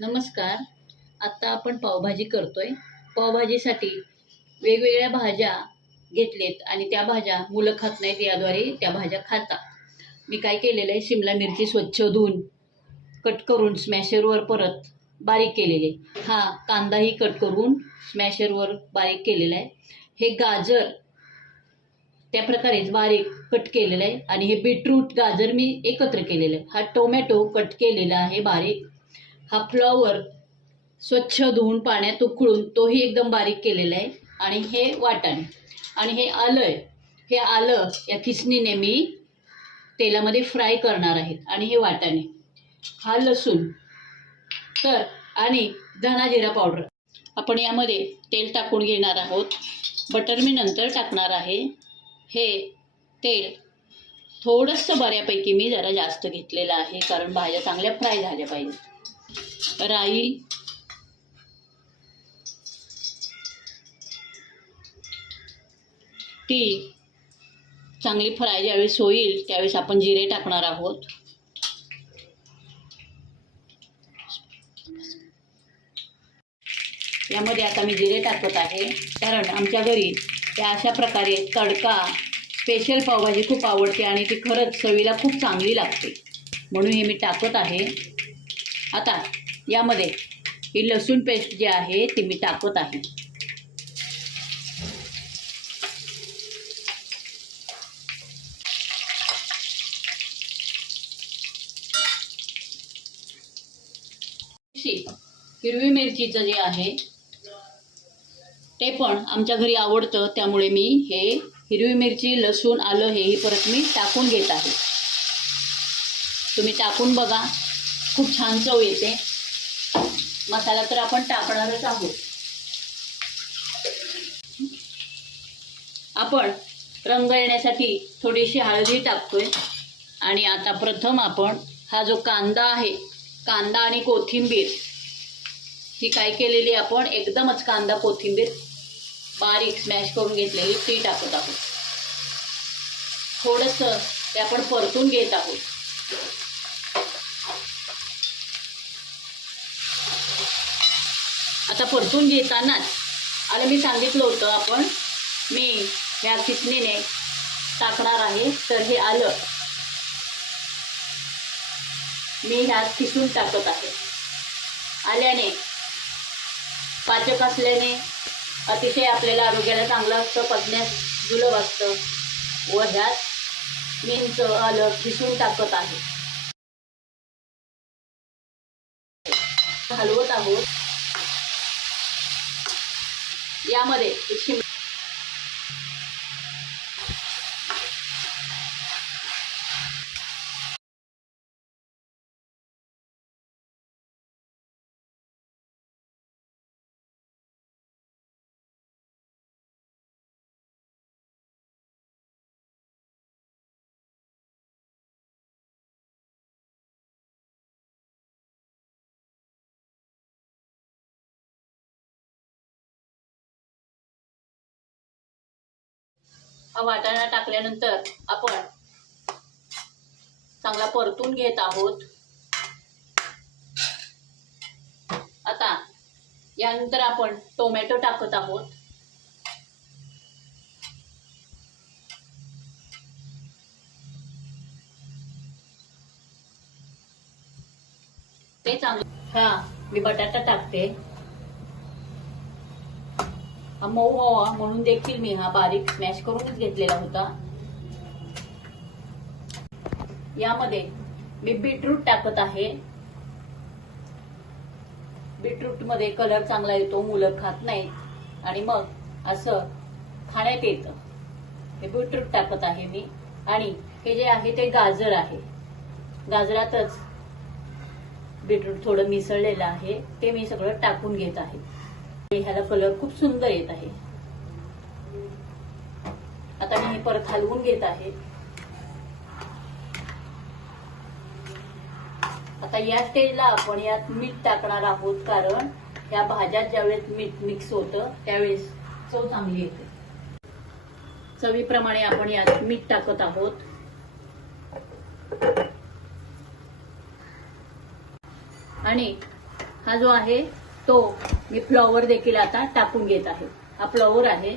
नमस्कार. आत्ता आपण पावभाजी करतोय. पावभाजीसाठी वेगवेगळ्या भाज्या घेतलेत आणि त्या भाज्या मुलं खात नाहीत याद्वारे त्या भाज्या खातात. मी काय केलेलं आहे? शिमला मिरची स्वच्छ धुवून कट करून स्मॅशरवर परत बारीक केलेले. हा कांदाही कट करून स्मॅशरवर बारीक केलेला आहे. हे गाजर त्या प्रकारेच बारीक कट केलेलं आहे. आणि हे बीटरूट गाजर मी एकत्र केलेलं आहे. हा टोमॅटो कट केलेला आहे बारीक. हा फ्लॉवर स्वच्छ धुवून पाण्यात उकळून तोही एकदम बारीक केलेला आहे. आणि हे वाटण. आणि हे आलं आहे हे आलं या किसणीने मी तेलामध्ये फ्राय करणार आहेत आणि हे वाटाणे हा लसूण. तर आणि धना जिरा पावडर आपण यामध्ये तेल टाकून घेणार आहोत. बटर मी नंतर टाकणार आहे. हे तेल थोडंसं बऱ्यापैकी मी जरा जास्त घेतलेलं आहे. कारण भाज्या चांगल्या फ्राय झाल्या पाहिजेत. राई. ती चांगली फ्राय ज्यावेळेस होईल त्यावेळेस आपण जिरे टाकणार आहोत. यामध्ये आता मी जिरे टाकत आहे. कारण आमच्या घरी त्या अशा प्रकारे तडका स्पेशल पावभाजी खूप आवडते आणि ती खरंच चवीला खूप चांगली लागते. म्हणून हे मी टाकत आहे. आता यामध्ये ही लसूण पेस्ट जी आहे ती मी टाकत आहे. हिरवी मिरचीचं जे आहे ते पण आमच्या घरी आवडतं त्यामुळे मी हे हिरवी मिरची लसूण आलं हेही परत मी टाकून घेत आहे. तुम्ही टाकून बघा. खूप छान चव येते. मसाला तर आपण टाकणारच आहोत. आपण रंग येण्यासाठी थोडीशी हळदी टाकतोय. आणि आता प्रथम आपण हा जो कांदा आहे कांदा आणि कोथिंबीर ही काय केलेली आपण एकदमच कांदा कोथिंबीर बारीक स्मॅश करून घेतलेली ती टाकत आहोत. थोडंसं ते आपण परतून घेत आहोत. आता परतून घेतानाच. आणि मी सांगितलं होतं आपण मी ह्या किसणीने टाकणार आहे तर हे आलं. मी ह्यात किसून टाकत आहे. आल्याने पाचक असल्याने अतिशय आपल्याला आरोग्याला चांगलं असतं पचण्यास जुलभ असतं. व ह्यात मींच आलं किसून टाकत आहे. हलवत आहोत. यामध्ये एक शिम वाटाणा टाकल्यानंतर आपण चांगला परतून घेत आहोत. आता यानंतर आपण टोमॅटो टाकत आहोत. ते चांगलं हा मी बटाटा टाकते. मऊ व्हावा म्हणून देखील मी हा बारीक स्मॅश करूनच घेतलेला होता. यामध्ये मी बीटरूट टाकत आहे. बीटरूटमध्ये कलर चांगला येतो मुलं खात नाहीत. आणि मग असं खाण्यात येतं. हे बीटरूट टाकत आहे मी. आणि हे जे आहे ते गाजर आहे. गाजरातच बीटरूट थोडं मिसळलेलं आहे. ते मी सगळं टाकून घेत आहे. ह्याला कलर खूप सुंदर येत आहे. आता मी हे परत हलवून घेत आहे. आता या स्टेजला आपण यात मीठ टाकणार आहोत कारण या भाज्यात ज्यावेळेस मीठ मिक्स होतं त्यावेळेस चव चांगली येते. चवीप्रमाणे आपण यात मीठ टाकत आहोत. आणि हा जो आहे तो मी फ्लॉवर देखील आता टाकून घेत आहे. हा फ्लॉवर आहे.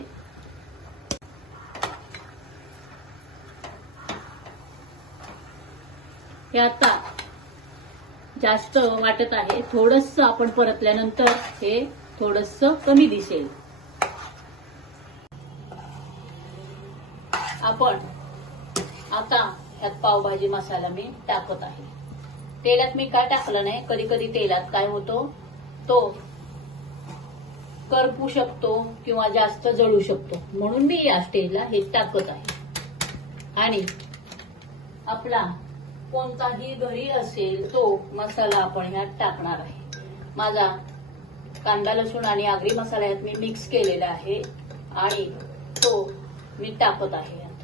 हे आता जास्त वाटत आहे. थोडस आपण परतल्यानंतर हे थोडस कमी दिसेल. आपण आता ह्यात पावभाजी मसाला मी टाकत आहे. तेलात मी काय टाकलं नाही? कधी कधी तेलात काय होतो? तो करपू शकतो किंवा जास्त जळू शकतो. म्हणून मी या स्टेजला हे टाकत आहे. आणि आपला कोणताही घरी असेल तो मसाला आपण ह्यात टाकणार आहे. माझा कांदा लसूण आणि आगरी मसाला यात मी मिक्स केलेला आहे आणि तो मी टाकत आहे. यात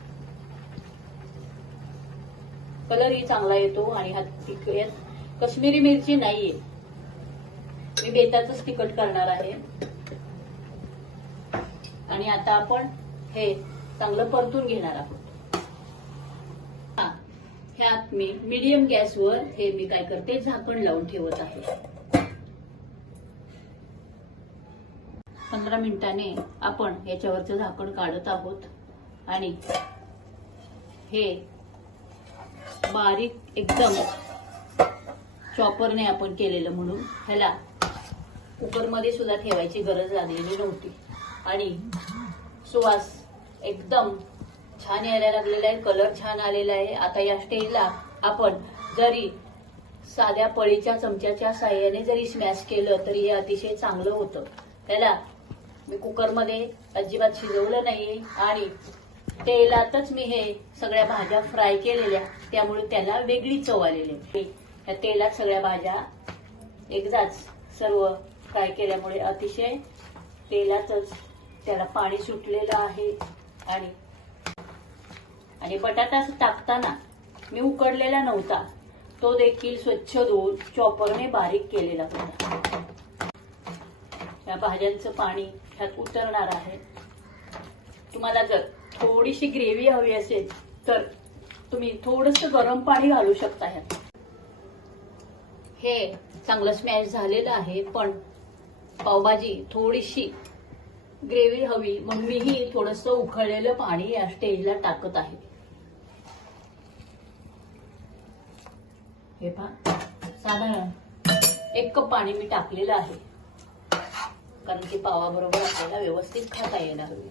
कलरही चांगला येतो आणि हा तिकडे यात कश्मीरी मिरची नाहीये. मी बेताच तिखट करणार आहे. आणि आता आपण हे चांगलं परतून घेणार आहोत. ह्यात मी मिडियम गॅसवर हे मी काय करते? झाकण लावून ठेवत आहे. पंधरा मिनिटाने आपण याच्यावरचं झाकण काढत आहोत. आणि हे बारीक एकदम चॉपरने आपण केलेलं म्हणून ह्याला कुकरमध्ये सुद्धा ठेवायची गरज लागलेली नव्हती. आणि सुवास एकदम छान यायला लागलेला आहे कलर छान आलेला आहे. आता या स्टेजला आपण जरी साध्या पळीच्या चमच्याच्या साह्याने जरी स्मॅश केलं तरी हे अतिशय चांगलं होतं. त्याला मी कुकरमध्ये अजिबात शिजवलं नाही आणि तेलातच मी हे सगळ्या भाज्या फ्राय केलेल्या त्यामुळे त्याला वेगळी चव आलेली आहे. तेलात सगळ्या भाज्या एकदाच सर्व फ्राय केल्यामुळे अतिशय तेलातच त्याला पाणी सुटलेलं आहे. आणि आणि बटाटा टाकताना मी उकडलेला नव्हता. तो देखील स्वच्छ धुवून चॉपरने बारीक केलेला होता. या भाज्यांचं पाणी ह्यात उतरणार आहे. तुम्हाला जर थोडीशी ग्रेव्ही हवी असेल तर तुम्ही थोडस गरम पाणी घालू शकता ह्यात. हे चांगलं स्मॅश झालेलं आहे पण पावभाजी थोडीशी ग्रेव्ही हवी. मग मीही थोडस उकळलेलं पाणी या स्टेजला टाकत आहे. हे पहा. साधारण एक कप पाणी मी टाकलेलं आहे. कारण की पावाबरोबर आपल्याला व्यवस्थित खाता येणार हवी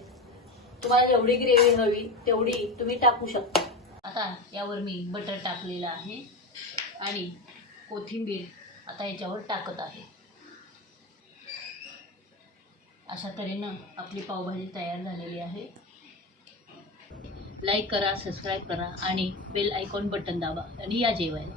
तुम्हाला जेवढी ग्रेव्ही हवी तेवढी तुम्ही टाकू शकता. आता यावर मी बटर टाकलेलं आहे आणि कोथिंबीर आता याच्यावर टाकत आहे. अशा तऱ्हेनं आपली पावभाजी तयार झालेली आहे. लाईक करा सबस्क्राईब करा आणि बेल आयकॉन बटन दाबा आणि या जेवायला.